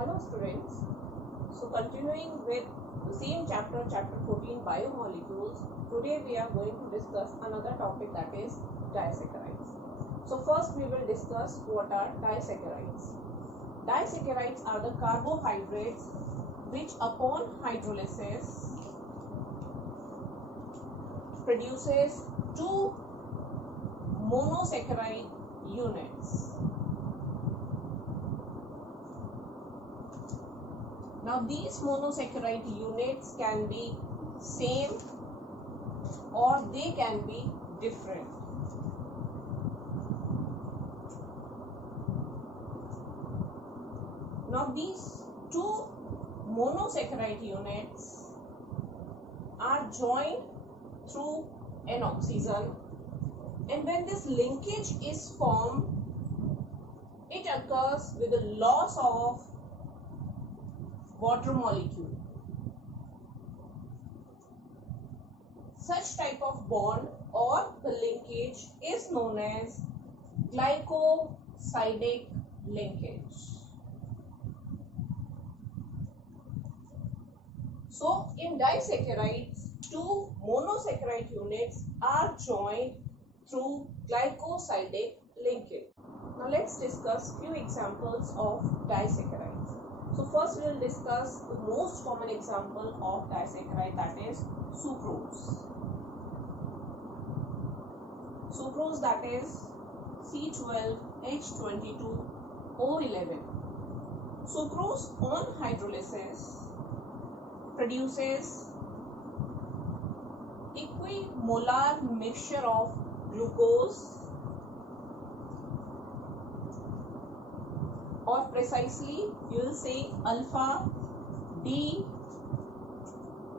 Hello students, so continuing with the same chapter 14 biomolecules, today we are going to discuss another topic, that is disaccharides. So first we will discuss what are disaccharides. Disaccharides are the carbohydrates which upon hydrolysis produces two monosaccharide units. Now these monosaccharide units can be same or they can be different. Now these two monosaccharide units are joined through an oxygen, and when this linkage is formed, it occurs with the loss of water molecule. Such type of bond or the linkage is known as glycosidic linkage. So in disaccharides, two monosaccharide units are joined through glycosidic linkage. Now let's discuss few examples of disaccharides. So first we will discuss the most common example of disaccharide, that is sucrose. Sucrose, that is C12H22O11. Sucrose on hydrolysis produces equimolar mixture of glucose, or precisely you will say alpha D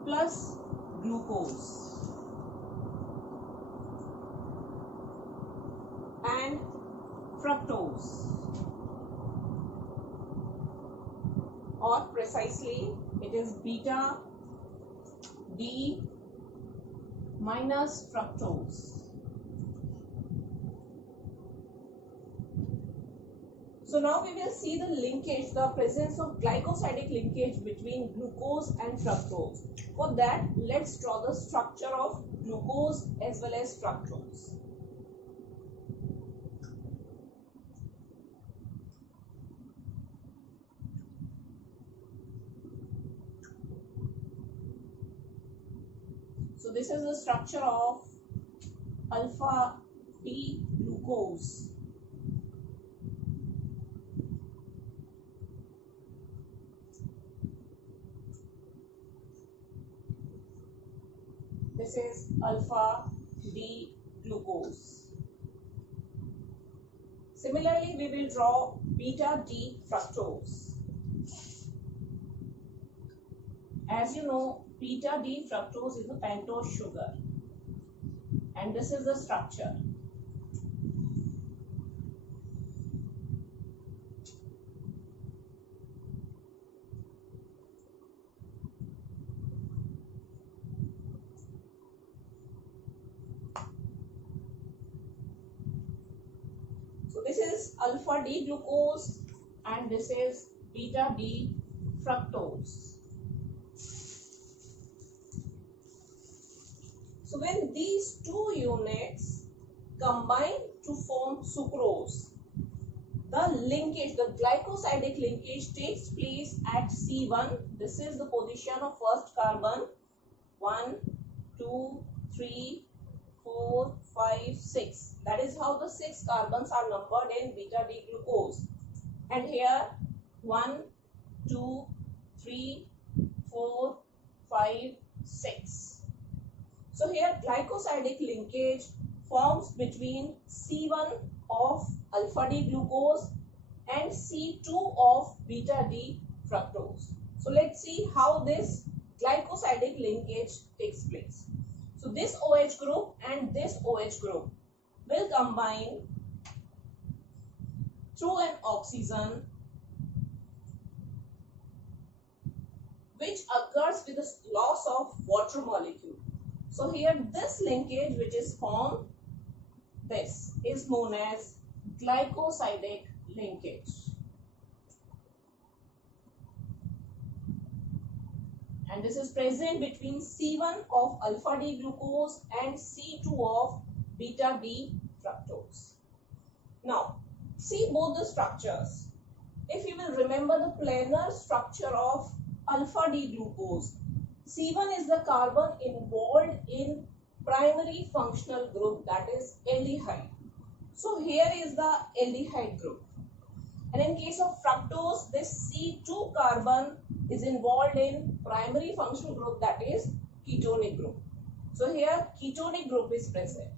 plus glucose and fructose, or precisely it is beta D minus fructose. So now we will see the linkage, the presence of glycosidic linkage between glucose and fructose. For that, let's draw the structure of glucose as well as fructose. So this is the structure of alpha D glucose. This is alpha D glucose. Similarly, we will draw beta D fructose. As you know, beta D fructose is a pentose sugar, and this is the structure. So this is alpha D glucose and this is beta D fructose. So when these two units combine to form sucrose, the linkage, the glycosidic linkage takes place at C1. This is the position of first carbon. 1, 2, 3, 4, 5, 6. That is how the 6 carbons are numbered in beta D glucose. And here 1, 2, 3, 4, 5, 6. So here glycosidic linkage forms between C1 of alpha D glucose and C2 of beta D fructose. So let's see how this glycosidic linkage takes place. So this OH group and this OH group will combine through an oxygen which occurs with the loss of water molecule. So here this linkage which is formed, this is known as glycosidic linkage. and this is present between C1 of alpha D glucose and C2 of beta D fructose. Now, see both the structures. If you will remember the planar structure of alpha D glucose, C1 is the carbon involved in primary functional group, that is aldehyde. So here is the aldehyde group. And in case of fructose, this C2 carbon is involved in primary functional group, that is ketonic group. So here ketonic group is present.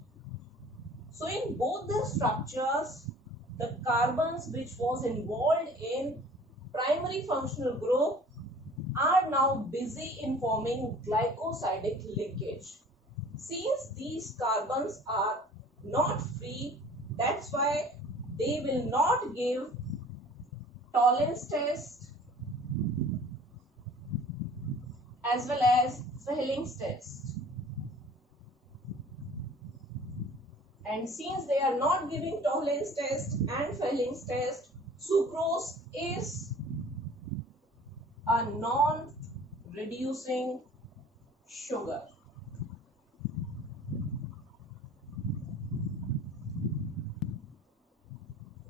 So in both the structures, the carbons which was involved in primary functional group are now busy in forming glycosidic linkage. Since these carbons are not free, that's why they will not give Tollens test as well as Fehling's test. And since they are not giving Tollens test and Fehling's test, sucrose is a non-reducing sugar.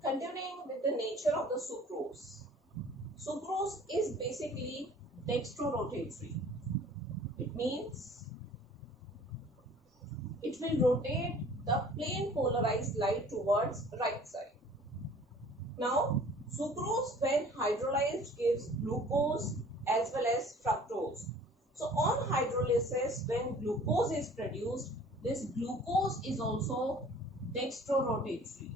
Continuing with the nature of the sucrose. Sucrose is basically dextrorotatory. It means it will rotate the plane polarized light towards right side. Now, sucrose when hydrolyzed gives glucose as well as fructose. So on hydrolysis, when glucose is produced, this glucose is also dextrorotatory.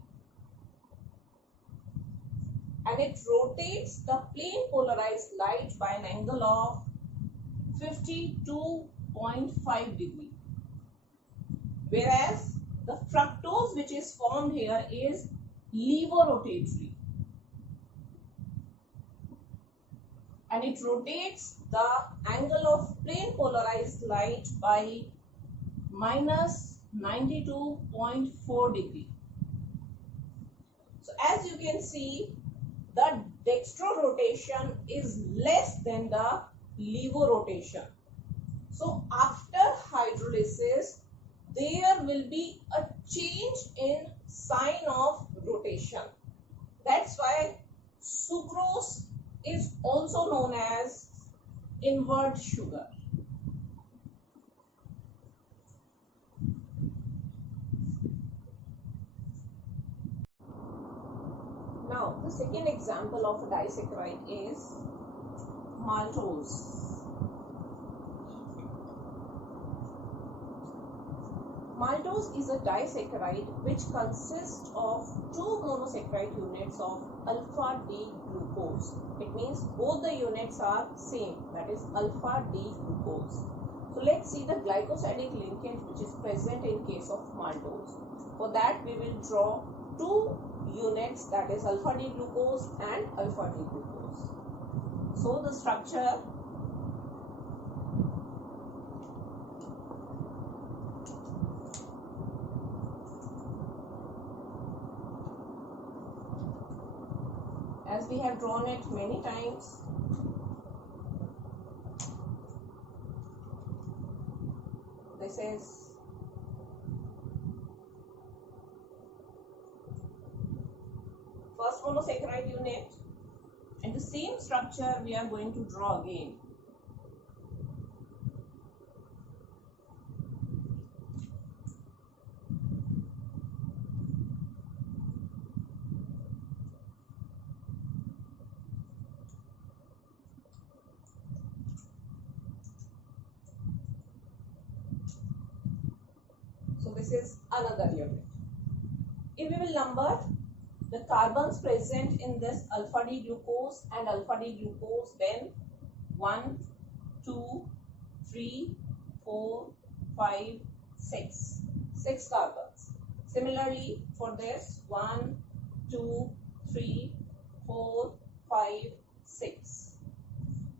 And it rotates the plane polarized light by an angle of 52.5 degree. Whereas the fructose which is formed here is levorotatory. And it rotates the angle of plane polarized light by minus 92.4 degree. So as you can see, the dextrorotation is less than the levorotation. So after hydrolysis, there will be a change in sign of rotation. That's why sucrose is also known as invert sugar. Now, the second example of a disaccharide is maltose. Maltose is a disaccharide which consists of two monosaccharide units of alpha D glucose. It means both the units are same, that is alpha D glucose. So let's see the glycosidic linkage which is present in case of maltose. For that we will draw two units, that is alpha D glucose and alpha D glucose. So the structure as we have drawn it many times. This is first monosaccharide unit, and the same structure we are going to draw again. So this is another unit. If we will number the carbons present in this alpha D glucose and alpha D glucose, then 1, 2, 3, 4, 5, 6. 6 carbons. Similarly, for this 1, 2, 3, 4, 5, 6.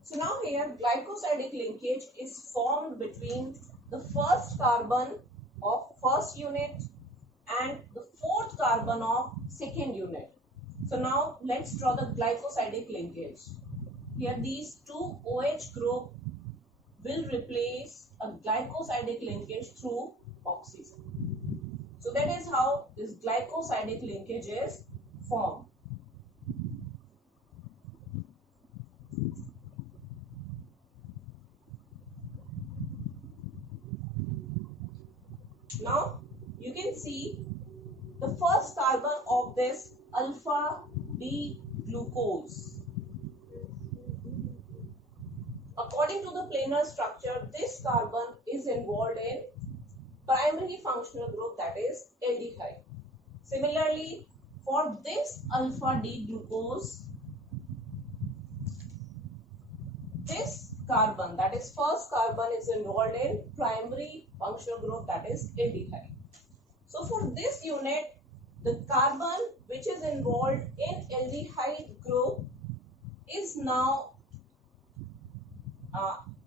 So now here glycosidic linkage is formed between the first carbon of first unit and the fourth carbon of second unit. So now let's draw the glycosidic linkage. Here these two OH group will replace a glycosidic linkage through oxygen. So that is how this glycosidic linkage is formed. Now you can see the first carbon of this alpha D glucose. According to the planar structure, this carbon is involved in primary functional group, that is aldehyde. Similarly, for this alpha D glucose, this carbon, that is first carbon, is involved in primary functional group, that is aldehyde. So for this unit, the carbon which is involved in aldehyde group is now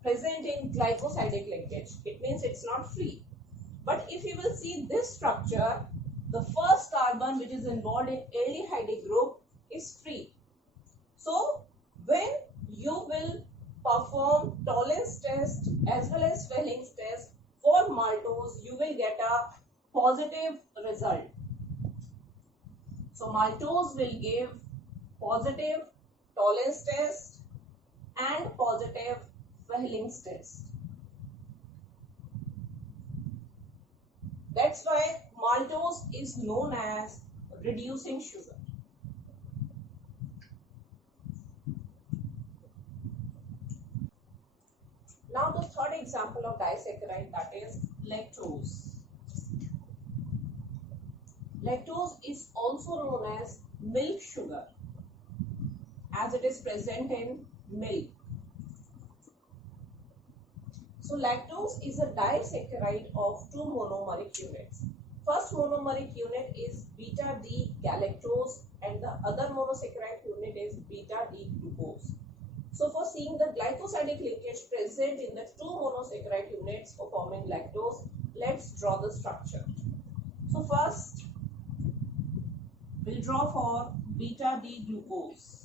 present in glycosidic linkage. It means it's not free. But if you will see this structure, the first carbon which is involved in aldehyde group is free. So when you will perform tolerance test as well as Fehling test for maltose, you will get a positive result. So maltose will give positive tolerance test and positive Fehling test. That's why maltose is known as reducing sugar. Now the third example of disaccharide, that is lactose. Lactose is also known as milk sugar as it is present in milk. So lactose is a disaccharide of two monomeric units. First monomeric unit is beta D galactose and the other monosaccharide unit is beta D glucose. So for seeing the glycosidic linkage present in the two monosaccharide units for forming lactose, let's draw the structure. So first, we'll draw for beta D glucose.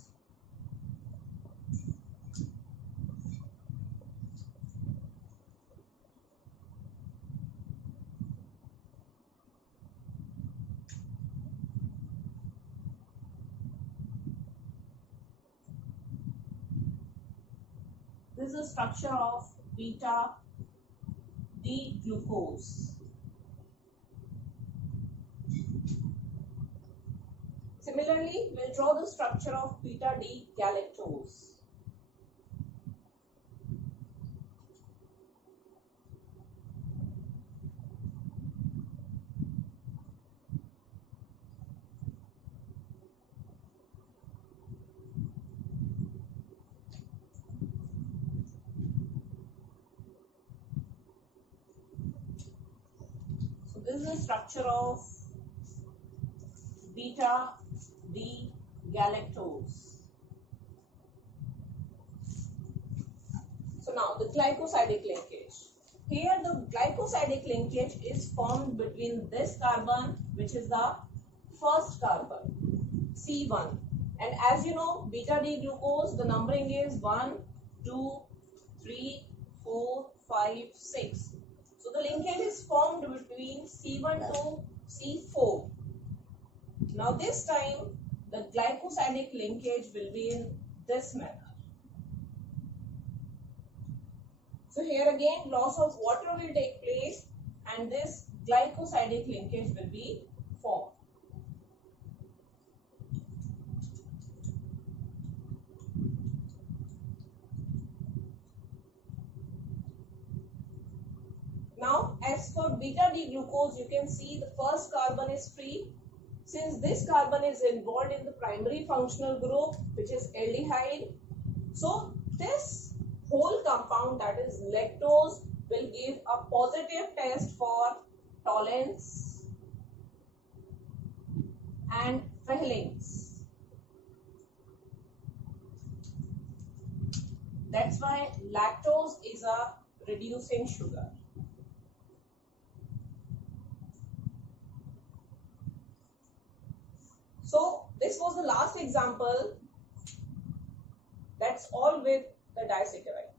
This is the structure of beta D glucose. Similarly, we'll draw the structure of beta D galactose. So this is the structure of beta D galactose. So now the glycosidic linkage. Here the glycosidic linkage is formed between this carbon, which is the first carbon, C1. And as you know, beta D glucose, the numbering is 1, 2, 3, 4, 5, 6. So the linkage is formed between C1 to C4. Now this time the glycosidic linkage will be in this manner. So here again loss of water will take place and this glycosidic linkage will be formed. Now as for beta D glucose, you can see the first carbon is free. Since this carbon is involved in the primary functional group, which is aldehyde, so this whole compound, that is lactose, will give a positive test for tolerance and Fehling's. That's why lactose is a reducing sugar. So this was the last example. That's all with the disaccharide.